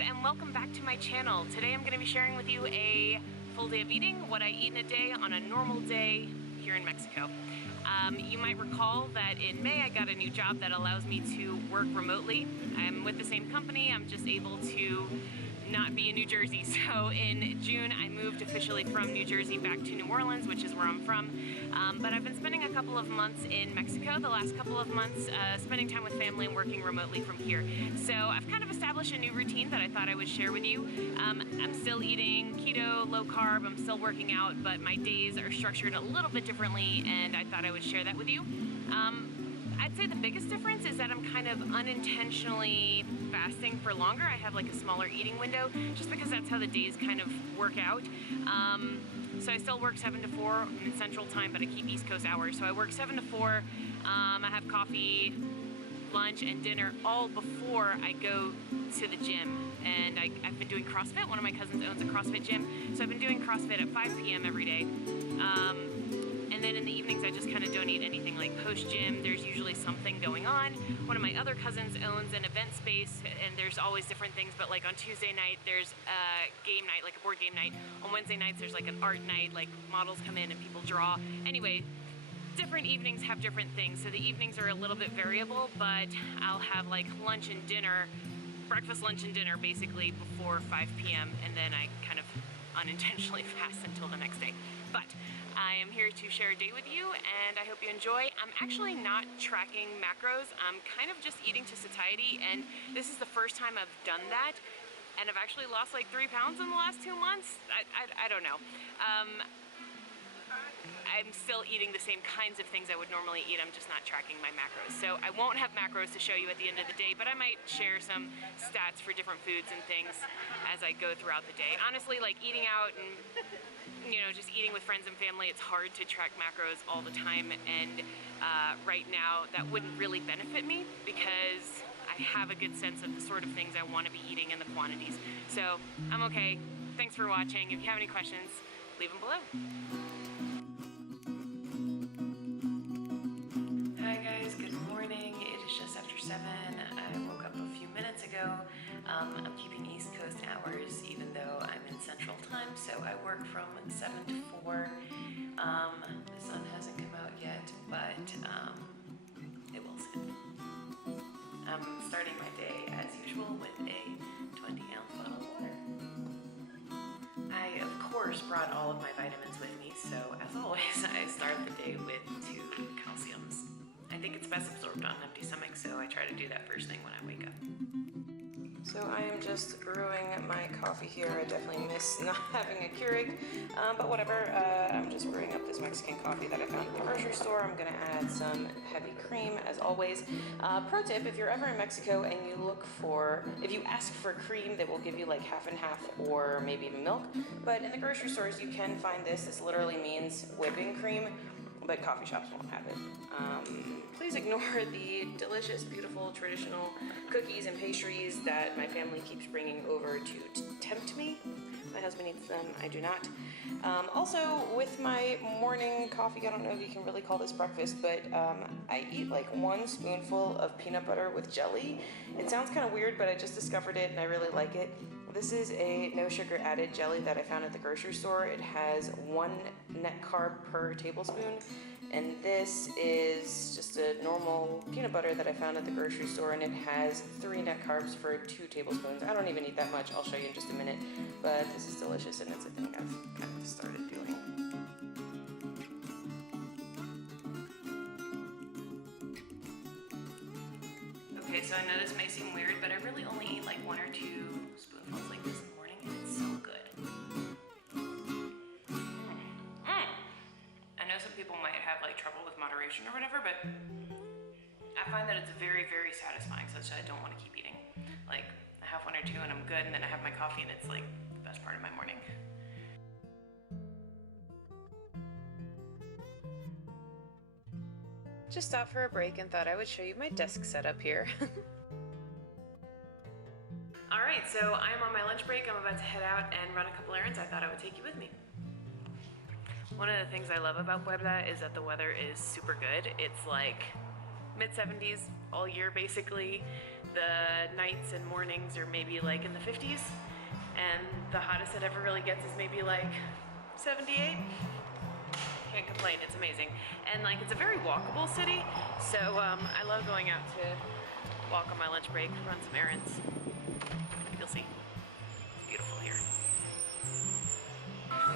and welcome back to my channel. Today I'm going to be sharing with you a full day of eating, what I eat in a day on a normal day here in Mexico. You might recall that in May I got a new job that allows me to work remotely. I'm with the same company, I'm just able to not be in New Jersey. So in June I moved officially from New Jersey back to New Orleans, which is where I'm from. But I've been spending a couple of months in Mexico, the last couple of months, spending time with family and working remotely from here. So I've kind of established a new routine that I thought I would share with you. I'm still eating keto, low carb, I'm still working out, but my days are structured a little bit differently, and I thought I would share that with you. I'd say the biggest difference is that I'm kind of unintentionally fasting for longer. I have like a smaller eating window just because that's how the days kind of work out. So I still work 7 to 4 I'm in Central Time, but I keep East Coast hours. So I work 7 to 4. I have coffee, lunch, and dinner all before I go to the gym. And I've been doing CrossFit. One of my cousins owns a CrossFit gym. So I've been doing CrossFit at 5 p.m. every day. And then in the evenings, I just kind of don't eat anything. Like post-gym, there's usually something going on. One of my other cousins owns an event space, and there's always different things. But like on Tuesday night, there's a game night, like a board game night. On Wednesday nights, there's like an art night, like models come in and people draw. Anyway, different evenings have different things. So the evenings are a little bit variable, but I'll have like lunch and dinner, breakfast, lunch, and dinner basically before 5 p.m. And then I kind of unintentionally fast until the next day. But I am here to share a day with you, and I hope you enjoy. I'm actually not tracking macros. I'm kind of just eating to satiety, and this is the first time I've done that, and I've actually lost like 3 pounds in the last 2 months. I don't know. I'm still eating the same kinds of things I would normally eat. I'm just not tracking my macros. So I won't have macros to show you at the end of the day, but I might share some stats for different foods and things as I go throughout the day. Honestly, like eating out and just eating with friends and family, it's hard to track macros all the time, and right now that wouldn't really benefit me because I have a good sense of the sort of things I want to be eating and the quantities. So I'm okay. Thanks for watching. If you have any questions, leave them below. Hi guys, good morning. It is just after 7. I woke up a few minutes ago. I'm keeping East Coast hours even though I'm in Central Time, so I work from 7 to 4. The sun hasn't come out yet, but it will soon. I'm starting my day as usual with a 20-ounce bottle of water. I, of course, brought all of my vitamins with me, so as always, I start the day with 2 calciums. I think it's best absorbed on an empty stomach, so I try to do that first thing when I wake up. So I am just brewing my coffee here. I definitely miss not having a Keurig, but whatever. I'm just brewing up this Mexican coffee that I found at the grocery store. I'm gonna add some heavy cream, as always. Pro tip, if you're ever in Mexico and if you ask for cream, they will give you like half and half or maybe even milk. But in the grocery stores, you can find this. This literally means whipping cream, but coffee shops won't have it. Please ignore the delicious, beautiful, traditional cookies and pastries that my family keeps bringing over to tempt me. My husband eats them, I do not. Also, with my morning coffee, I don't know if you can really call this breakfast, but I eat like 1 spoonful of peanut butter with jelly. It sounds kind of weird, but I just discovered it and I really like it. This is a no sugar added jelly that I found at the grocery store. It has 1 net carb per tablespoon. And this is just a normal peanut butter that I found at the grocery store, and it has 3 net carbs for 2 tablespoons. I don't even eat that much. I'll show you in just a minute. But this is delicious, and it's a thing I've kind of started doing. Okay, so I know this may seem weird, but I really only eat like 1 or 2 spoonfuls like this in the morning, and it's so good. I know some people might have like trouble with moderation or whatever, but I find that it's very, very satisfying, such that I don't want to keep eating. Like, I have 1 or 2 and I'm good, and then I have my coffee and it's like the best part of my morning. Just stopped for a break and thought I would show you my desk setup here. Alright, so I am on my lunch break. I'm about to head out and run a couple errands. I thought I would take you with me. One of the things I love about Puebla is that the weather is super good. It's like mid-70s all year basically. The nights and mornings are maybe like in the 50s, and the hottest it ever really gets is maybe like 78. Can't complain, it's amazing. And like, it's a very walkable city, so I love going out to walk on my lunch break, run some errands. You'll see, it's beautiful here.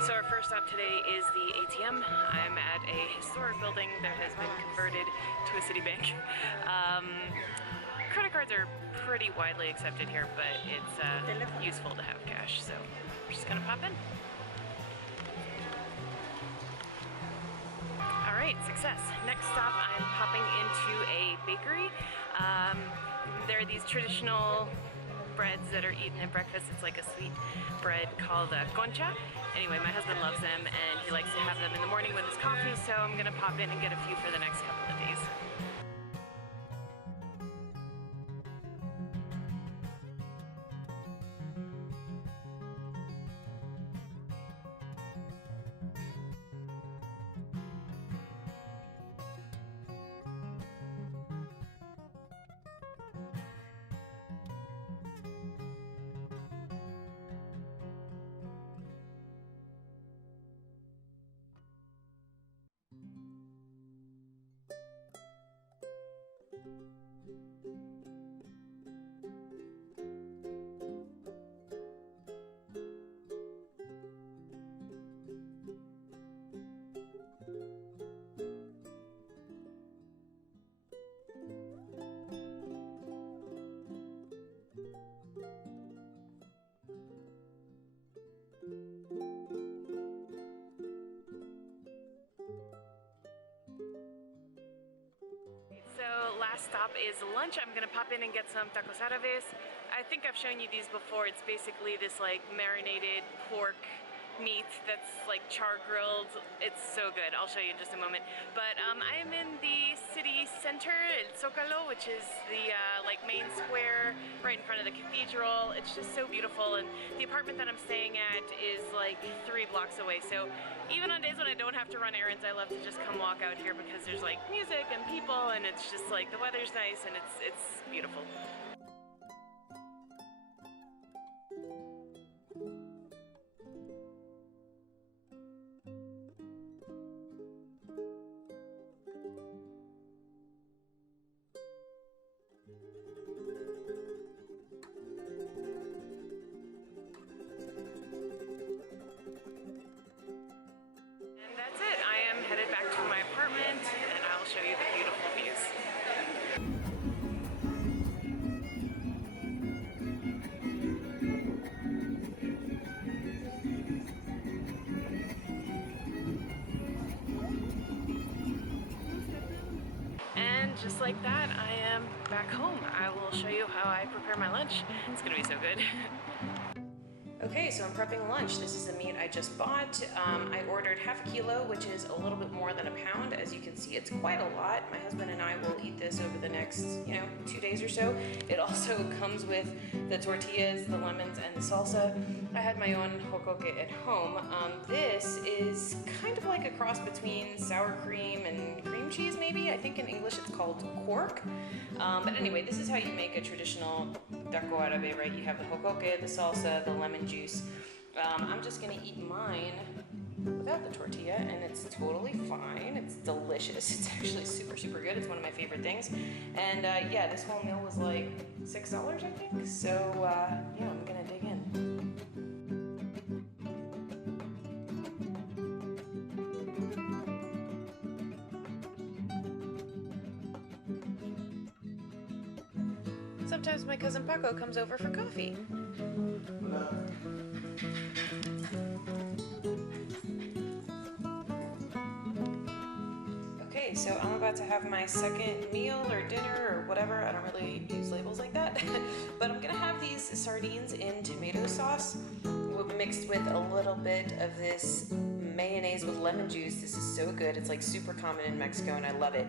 So our first stop today is the ATM. I'm at a historic building that has been converted to a city bank. Credit cards are pretty widely accepted here, but it's useful to have cash, so we're just gonna pop in. All right, success. Next stop, I'm popping into a bakery. There are these traditional breads that are eaten at breakfast. It's like a sweet bread called concha. Anyway, my husband loves them, and he likes to have them in the morning with his coffee, so I'm gonna pop in and get a few for the next couple of days. So last stop is lunch. I'm gonna pop in and get some tacos árabes. I think I've shown you these before. It's basically this like marinated pork meat that's like char grilled. It's so good. I'll show you in just a moment. But I am in the city center, El Zócalo, which is the like main square right in front of the cathedral. It's just so beautiful, and the apartment that I'm staying at is like 3 blocks away. So even on days when I don't have to run errands, I love to just come walk out here because there's like music and people, and it's just like the weather's nice and it's beautiful. Headed back to my apartment, and I will show you the beautiful views. And just like that, I am back home. I will show you how I prepare my lunch. It's gonna be so good. Okay, so I'm prepping lunch. This is the meat I just bought. I ordered half a kilo, which is a little bit more than a pound. As you can see, it's quite a lot. My husband and I will eat this over the next, 2 days or so. It also comes with the tortillas, the lemons, and the salsa. I had my own jocoque at home. This is kind of like a cross between sour cream and cream cheese, maybe. I think in English it's called quark. But anyway, this is how you make a traditional taco árabe, right? You have the jocoque, the salsa, the lemon juice. I'm just gonna eat mine without the tortilla, and it's totally fine. It's delicious. It's actually super, super good. It's one of my favorite things. And yeah, this whole meal was like $6, I think. So yeah, I'm gonna dig in. Sometimes my cousin Paco comes over for coffee. Okay, so I'm about to have my second meal or dinner or whatever. I don't really use labels like that. But I'm gonna have these sardines in tomato sauce mixed with a little bit of this mayonnaise with lemon juice. This is so good. It's like super common in Mexico and I love it.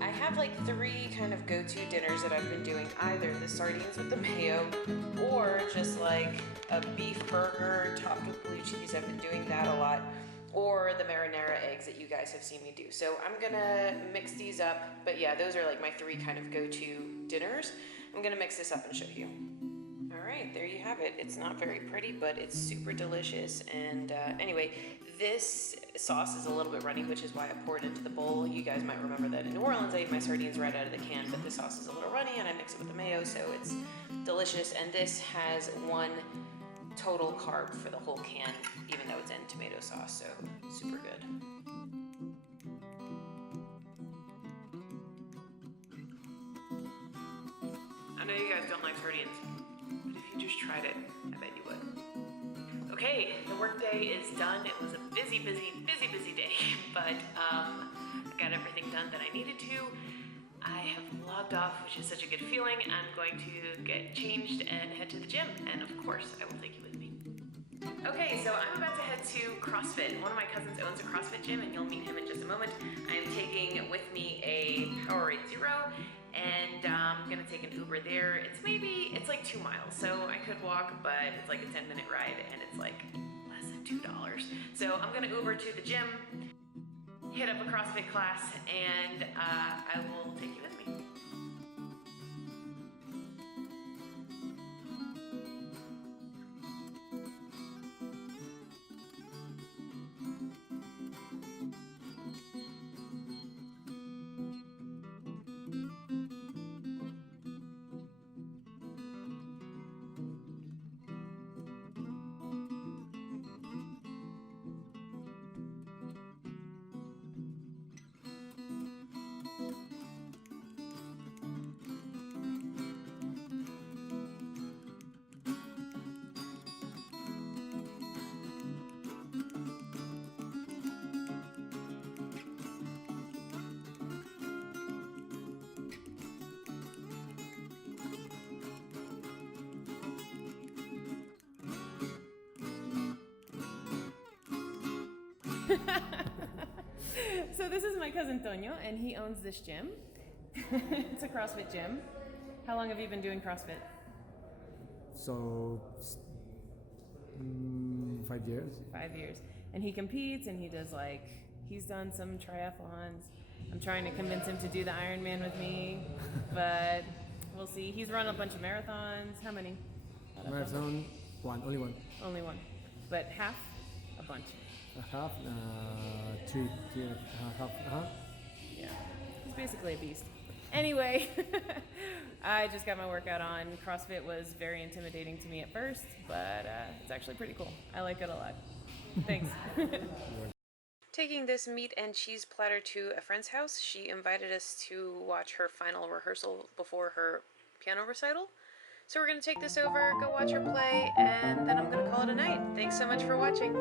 I have like 3 kind of go-to dinners that I've been doing, either the sardines with the mayo or just like a beef burger topped with blue cheese. I've been doing that a lot. Or the marinara eggs that you guys have seen me do. So I'm gonna mix these up, but yeah, those are like my 3 kind of go-to dinners. I'm gonna mix this up and show you. All right, there you have it. It's not very pretty, but it's super delicious. And anyway, this sauce is a little bit runny, which is why I poured it into the bowl. You guys might remember that in New Orleans I eat my sardines right out of the can, but the sauce is a little runny and I mix it with the mayo, so it's delicious. And this has 1 total carb for the whole can, even though it's in tomato sauce, so super good. I know you guys don't like sardines, but if you just tried it, I bet you would. Okay, the workday is done. It was a busy day, but I got everything done that I needed to. I have logged off, which is such a good feeling. I'm going to get changed and head to the gym, and of course, I will take you with me. Okay, so I'm about to head to CrossFit. One of my cousins owns a CrossFit gym, and you'll meet him in just a moment. I am taking with me a Powerade Zero, and I'm gonna take an Uber there. It's like 2 miles, so I could walk, but it's like a 10-minute ride, and it's like less than $2. So I'm gonna Uber to the gym, hit up a CrossFit class, and I will take you with me. So this is my cousin Toño, and he owns this gym. It's a CrossFit gym. How long have you been doing CrossFit? So, 5 years. 5 years. And he competes, and he does he's done some triathlons. I'm trying to convince him to do the Ironman with me, but we'll see. He's run a bunch of marathons. How many? Marathon, only one. Only one. But half? A bunch. A half, three, half. Yeah. He's basically a beast. Anyway, I just got my workout on. CrossFit was very intimidating to me at first, but it's actually pretty cool. I like it a lot. Thanks. Taking this meat and cheese platter to a friend's house, she invited us to watch her final rehearsal before her piano recital. So we're going to take this over, go watch her play, and then I'm going to call it a night. Thanks so much for watching.